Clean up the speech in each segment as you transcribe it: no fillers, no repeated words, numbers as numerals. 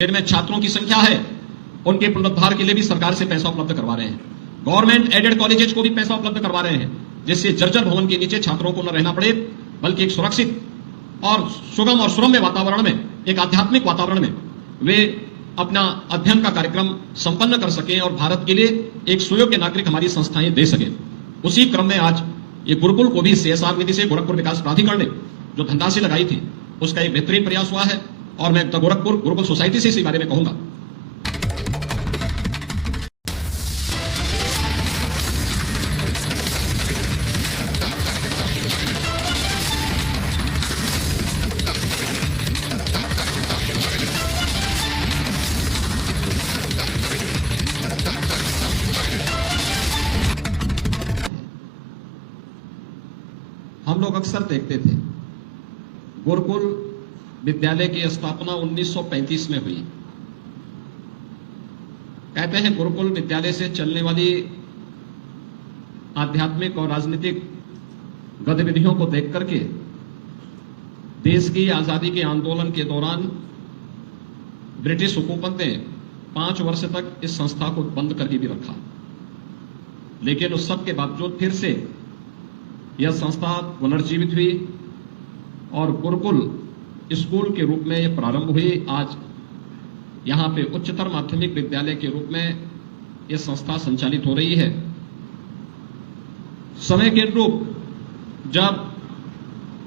में छात्रों की संख्या है, उनके पुनरुद्धार के लिए भी सरकार से पैसा उपलब्ध करवा रहे हैं। गवर्नमेंट एडेड कॉलेजेस को भी पैसा उपलब्ध करवा रहे हैं, जिससे जर्जर भवन के नीचे छात्रों को न रहना पड़े, बल्कि एक सुरक्षित और सुगम और सुरम्य वातावरण में, एक आध्यात्मिक वातावरण में वे अपना अध्ययन का कार्यक्रम संपन्न कर सकें और भारत के लिए एक सुयोग्य नागरिक हमारी संस्थाएं दे सके। उसी क्रम में आज ये गुरुकुल को भी CSR निधि से गोरखपुर विकास प्राधिकरण ने जो धनराशि लगाई थी, उसका एक बेहतरीन प्रयास हुआ है और मैं द गोरखपुर गुरुकुल सोसाइटी से इस बारे में कहूंगा। हम लोग अक्सर देखते थे गुरुकुल विद्यालय की स्थापना 1935 में हुई। कहते हैं गुरुकुल विद्यालय से चलने वाली आध्यात्मिक और राजनीतिक गतिविधियों को देख करके देश की आजादी के आंदोलन के दौरान ब्रिटिश हुकूमत ने 5 वर्ष तक इस संस्था को बंद करके भी रखा, लेकिन उस सब के बावजूद फिर से यह संस्था पुनर्जीवित हुई और गुरुकुल स्कूल के रूप में यह प्रारंभ हुई। आज यहां पे उच्चतर माध्यमिक विद्यालय के रूप में यह संस्था संचालित हो रही है। समय के अनुरूप जब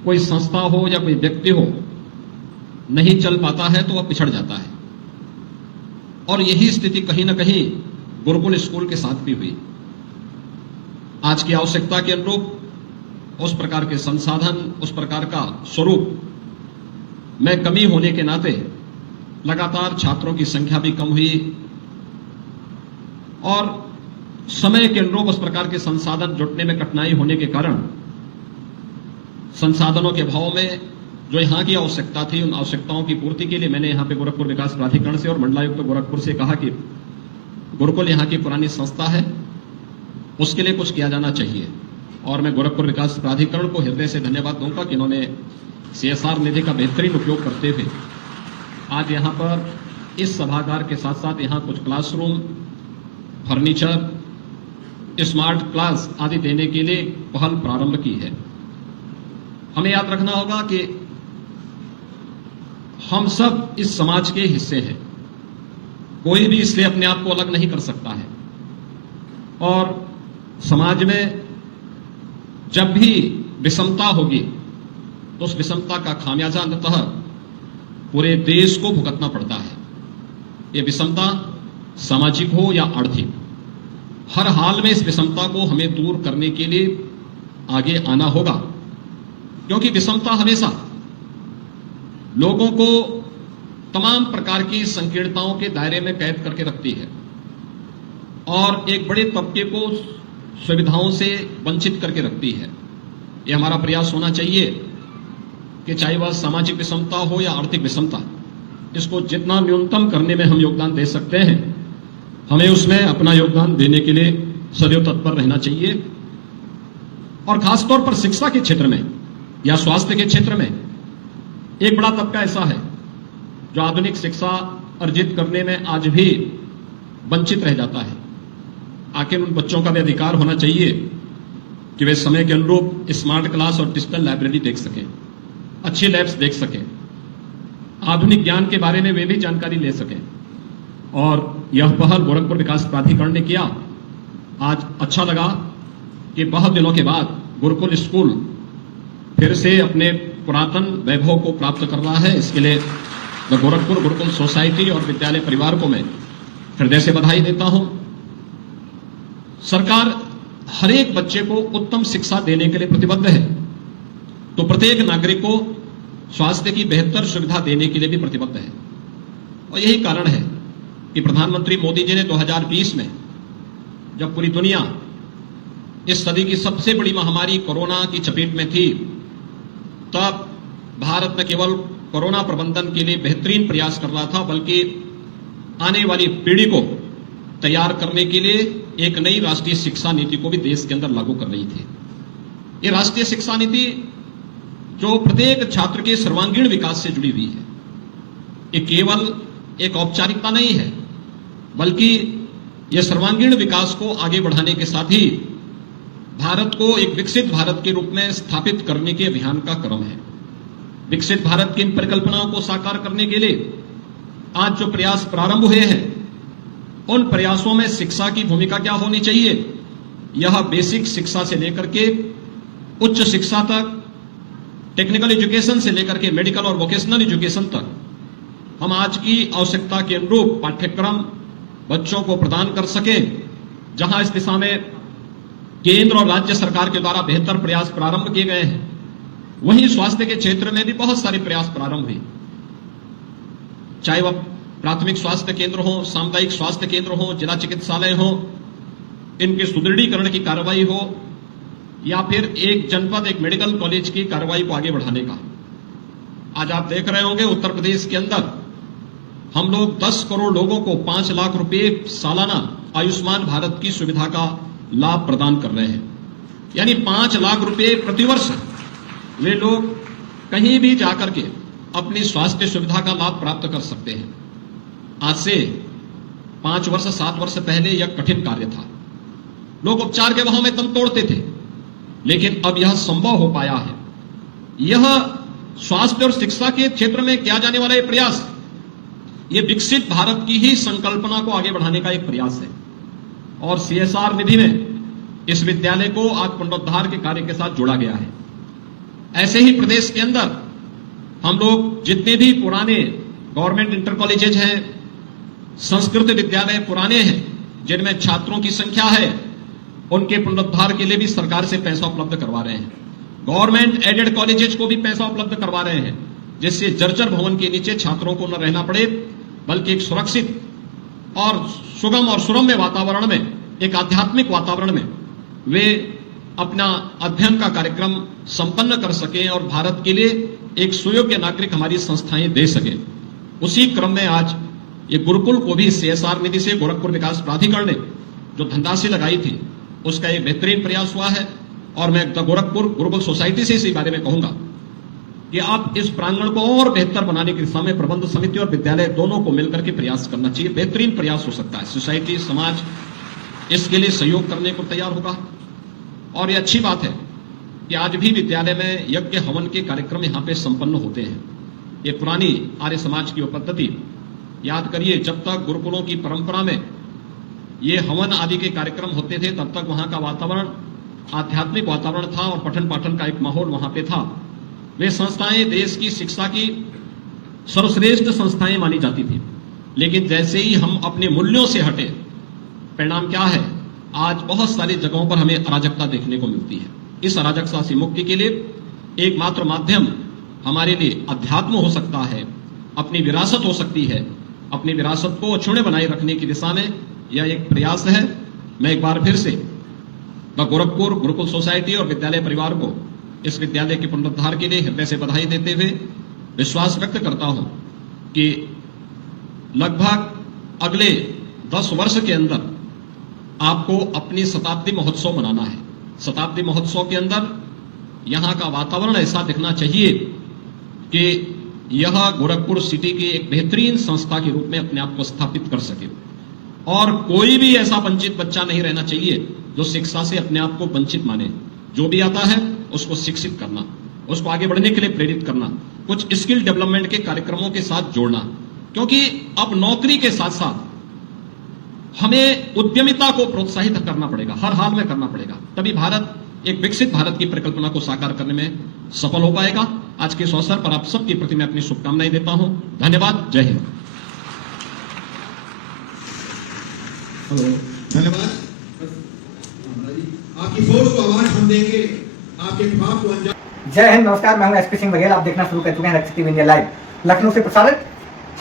कोई संस्था हो या कोई व्यक्ति हो नहीं चल पाता है तो वह पिछड़ जाता है, और यही स्थिति कहीं ना कहीं गुरुकुल स्कूल के साथ भी हुई। आज की आवश्यकता के अनुरूप उस प्रकार के संसाधन, उस प्रकार का स्वरूप में कमी होने के नाते लगातार छात्रों की संख्या भी कम हुई और समय के अनुरूप उस प्रकार के संसाधन जुटने में कठिनाई होने के कारण संसाधनों के अभाव में जो यहां की आवश्यकता थी, उन आवश्यकताओं की पूर्ति के लिए मैंने यहां पे गोरखपुर विकास प्राधिकरण से और मंडलायुक्त गोरखपुर से कहा कि गुरुकुल यहां की पुरानी संस्था है, उसके लिए कुछ किया जाना चाहिए। और मैं गोरखपुर विकास प्राधिकरण को हृदय से धन्यवाद दूंगा कि इन्होंने CSR निधि का बेहतरीन उपयोग करते हुए आज यहां पर इस सभागार के साथ साथ यहां कुछ क्लासरूम, फर्नीचर, स्मार्ट क्लास आदि देने के लिए पहल प्रारंभ की है। हमें याद रखना होगा कि हम सब इस समाज के हिस्से हैं, कोई भी इससे अपने आप को अलग नहीं कर सकता है, और समाज में जब भी विषमता होगी तो उस विषमता का खामियाजा अंततः पूरे देश को भुगतना पड़ता है। ये विषमता सामाजिक हो या आर्थिक, हर हाल में इस विषमता को हमें दूर करने के लिए आगे आना होगा, क्योंकि विषमता हमेशा लोगों को तमाम प्रकार की संकीर्णताओं के दायरे में कैद करके रखती है और एक बड़े तबके को सुविधाओं से वंचित करके रखती है। यह हमारा प्रयास होना चाहिए कि चाहे वह सामाजिक विषमता हो या आर्थिक विषमता, इसको जितना न्यूनतम करने में हम योगदान दे सकते हैं, हमें उसमें अपना योगदान देने के लिए सदैव तत्पर रहना चाहिए। और खासतौर पर शिक्षा के क्षेत्र में या स्वास्थ्य के क्षेत्र में एक बड़ा तबका ऐसा है जो आधुनिक शिक्षा अर्जित करने में आज भी वंचित रह जाता है। आखिर उन बच्चों का भी अधिकार होना चाहिए कि वे समय के अनुरूप स्मार्ट क्लास और डिजिटल लाइब्रेरी देख सकें, अच्छे लैब्स देख सकें, आधुनिक ज्ञान के बारे में वे भी जानकारी ले सकें। और यह पहल गोरखपुर विकास प्राधिकरण ने किया। आज अच्छा लगा कि बहुत दिनों के बाद गुरुकुल स्कूल फिर से अपने पुरातन वैभव को प्राप्त कर रहा है। इसके लिए द गोरखपुर गुरुकुल सोसाइटी और विद्यालय परिवार को मैं हृदय से बधाई देता हूं। सरकार हर एक बच्चे को उत्तम शिक्षा देने के लिए प्रतिबद्ध है, तो प्रत्येक नागरिक को स्वास्थ्य की बेहतर सुविधा देने के लिए भी प्रतिबद्ध है। और यही कारण है कि प्रधानमंत्री मोदी जी ने 2020 में, जब पूरी दुनिया इस सदी की सबसे बड़ी महामारी कोरोना की चपेट में थी, तब भारत न केवल कोरोना प्रबंधन के लिए बेहतरीन प्रयास कर रहा था, बल्कि आने वाली पीढ़ी को तैयार करने के लिए एक नई राष्ट्रीय शिक्षा नीति को भी देश के अंदर लागू कर रही थी। ये राष्ट्रीय शिक्षा नीति जो प्रत्येक छात्र के सर्वांगीण विकास से जुड़ी हुई है, ये केवल एक औपचारिकता नहीं है, बल्कि यह सर्वांगीण विकास को आगे बढ़ाने के साथ ही भारत को एक विकसित भारत के रूप में स्थापित करने के अभियान का क्रम है। विकसित भारत की इन परिकल्पनाओं को साकार करने के लिए आज जो प्रयास प्रारंभ हुए हैं, उन प्रयासों में शिक्षा की भूमिका क्या होनी चाहिए, यह बेसिक शिक्षा से लेकर के उच्च शिक्षा तक, टेक्निकल एजुकेशन से लेकर के मेडिकल और वोकेशनल एजुकेशन तक हम आज की आवश्यकता के अनुरूप पाठ्यक्रम बच्चों को प्रदान कर सकें। जहां इस दिशा में केंद्र और राज्य सरकार के द्वारा बेहतर प्रयास प्रारंभ किए गए हैं, वहीं स्वास्थ्य के क्षेत्र में भी बहुत सारे प्रयास प्रारंभ हुए, चाहे वह प्राथमिक स्वास्थ्य केंद्र हो, सामुदायिक स्वास्थ्य केंद्र हो, जिला चिकित्सालय हो, इनके सुदृढ़ीकरण की कार्रवाई हो, या फिर एक जनपद एक मेडिकल कॉलेज की कार्रवाई को आगे बढ़ाने का। आज आप देख रहे होंगे उत्तर प्रदेश के अंदर हम लोग 10 करोड़ लोगों को 5 लाख रुपए सालाना आयुष्मान भारत की सुविधा का लाभ प्रदान कर रहे हैं। यानी 5 लाख रुपए प्रतिवर्ष वे लोग कहीं भी जाकर के अपनी स्वास्थ्य सुविधा का लाभ प्राप्त कर सकते हैं। आज से 5 वर्ष 7 वर्ष पहले यह कठिन कार्य था, लोग उपचार के बहाव में दम तोड़ते थे, लेकिन अब यह संभव हो पाया है। यह स्वास्थ्य और शिक्षा के क्षेत्र में किया जाने वाला यह प्रयास, यह विकसित भारत की ही संकल्पना को आगे बढ़ाने का एक प्रयास है। और CSR निधि में इस विद्यालय को आज पुनरुद्धार के कार्य के साथ जोड़ा गया है। ऐसे ही प्रदेश के अंदर हम लोग जितने भी पुराने गवर्नमेंट इंटर कॉलेजेज हैं, संस्कृत विद्यालय पुराने हैं, जिनमें छात्रों की संख्या है, उनके पुनरुद्धार के लिए भी सरकार से पैसा उपलब्ध करवा रहे हैं। गवर्नमेंट एडेड कॉलेजेस को भी पैसा उपलब्ध करवा रहे हैं, जिससे जर्जर भवन के नीचे छात्रों को न रहना पड़े, बल्कि एक सुरक्षित और सुगम और सुरम्य वातावरण में, एक आध्यात्मिक वातावरण में वे अपना अध्ययन का कार्यक्रम संपन्न कर सकें और भारत के लिए एक सुयोग्य नागरिक हमारी संस्थाएं दे सके। उसी क्रम में आज ये गुरुकुल को भी CSR निधि से गोरखपुर विकास प्राधिकरण ने जो धनराशि लगाई थी, उसका एक बेहतरीन प्रयास हुआ है। और मैं गोरखपुर गुरुकुल सोसाइटी से इसी बारे में कहूंगा कि आप इस प्रांगण को और बेहतर बनाने की दिशा में प्रबंध समिति और विद्यालय दोनों को मिलकर के प्रयास करना चाहिए। बेहतरीन प्रयास हो सकता है, सोसाइटी समाज इसके लिए सहयोग करने को तैयार होगा। और ये अच्छी बात है कि आज भी विद्यालय में यज्ञ हवन के कार्यक्रम यहाँ पे संपन्न होते हैं। ये पुरानी आर्य समाज की पद्धति याद करिए, जब तक गुरुकुलों की परंपरा में ये हवन आदि के कार्यक्रम होते थे, तब तक वहां का वातावरण आध्यात्मिक वातावरण था और पठन पाठन का एक माहौल वहां पे था। वे संस्थाएं देश की शिक्षा की सर्वश्रेष्ठ संस्थाएं मानी जाती थी। लेकिन जैसे ही हम अपने मूल्यों से हटे, परिणाम क्या है, आज बहुत सारी जगहों पर हमें अराजकता देखने को मिलती है। इस अराजकता से मुक्ति के लिए एकमात्र माध्यम हमारे लिए अध्यात्म हो सकता है, अपनी विरासत हो सकती है। अपनी विरासत को अक्षुण्य बनाए रखने की दिशा में यह एक प्रयास है। मैं एक बार फिर से गोरखपुर गुरुकुल सोसाइटी और विद्यालय परिवार को इस विद्यालय के पुनरुद्धार के लिए हृदय से बधाई देते हुए विश्वास व्यक्त करता हूं कि लगभग अगले 10 वर्ष के अंदर आपको अपनी शताब्दी महोत्सव मनाना है। शताब्दी महोत्सव के अंदर यहां का वातावरण ऐसा दिखना चाहिए कि यह गोरखपुर सिटी की एक बेहतरीन संस्था के रूप में अपने आप को स्थापित कर सके। और कोई भी ऐसा वंचित बच्चा नहीं रहना चाहिए जो शिक्षा से अपने आप को वंचित माने। जो भी आता है उसको शिक्षित करना, उसको आगे बढ़ने के लिए प्रेरित करना, कुछ स्किल डेवलपमेंट के कार्यक्रमों के साथ जोड़ना, क्योंकि अब नौकरी के साथ साथ हमें उद्यमिता को प्रोत्साहित करना पड़ेगा, हर हाल में करना पड़ेगा। तभी भारत एक विकसित भारत की परिकल्पना को साकार करने में सफल हो पाएगा। आज के इस अवसर पर आप सबके प्रति मैं अपनी शुभकामनाएं देता हूं। धन्यवाद। जय हिंद। धन्यवाद। आपकी सोच को आवाज हम देंगे, आपके विभाग को अंजाम। जय हिंद, नमस्कार। मैं हूं SP सिंह बघेल। आप देखना शुरू कर चुके हैं रक्षित टीवी इंडिया लाइव। लखनऊ से प्रसारित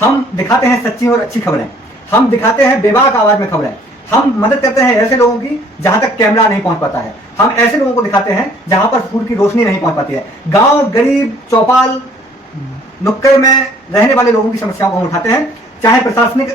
हम दिखाते हैं सच्ची और अच्छी खबरें, हम दिखाते हैं बेबाक आवाज में खबरें, हम मदद करते हैं ऐसे लोगों की जहां तक कैमरा नहीं पहुंच पाता है, हम ऐसे लोगों को दिखाते हैं जहां पर सूर्य की रोशनी नहीं पहुंच पाती है। गांव, गरीब, चौपाल, नुक्कड़ में रहने वाले लोगों की समस्याओं को हम उठाते हैं, चाहे प्रशासनिक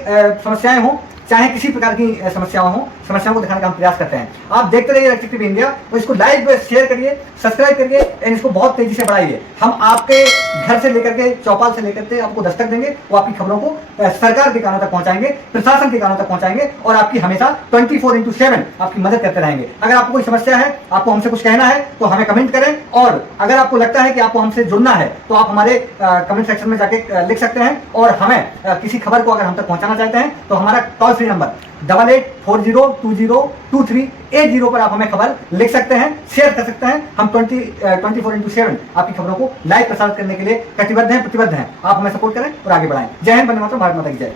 समस्याएं हो, चाहे किसी प्रकार की समस्याओं हो, समस्याओं को दिखाने का हम प्रयास करते हैं। आप देखते रहिए इलेक्ट्रिक टीवी इंडिया, और इसको लाइक शेयर करिए, सब्सक्राइब करिए, एंड इसको बहुत तेजी से बढ़ाइए। हम आपके घर से लेकर के, चौपाल से लेकर के आपको दस्तक देंगे, वो आपकी खबरों को सरकार के कानों तक पहुंचाएंगे, प्रशासन के कानों तक पहुंचाएंगे, और आपकी हमेशा 24/7 आपकी मदद करते रहेंगे। अगर आपको कोई समस्या है, आपको हमसे कुछ कहना है, तो हमें कमेंट करें, और अगर आपको लगता है कि आपको हमसे जुड़ना है तो आप हमारे कमेंट सेक्शन में जाके लिख सकते हैं, और हमें किसी खबर को अगर हम तक पहुंचाना चाहते हैं तो हमारा टोल फ्री नंबर 8840202380 पर आप हमें खबर लिख सकते हैं, शेयर कर सकते हैं। हम 24/7 आपकी खबरों को लाइव प्रसारित करने के लिए कटिबद्ध हैं, प्रतिबद्ध हैं। आप हमें सपोर्ट करें और आगे बढ़ाएं। जय हिंद, वंदे मातरम, भारत माता की जय।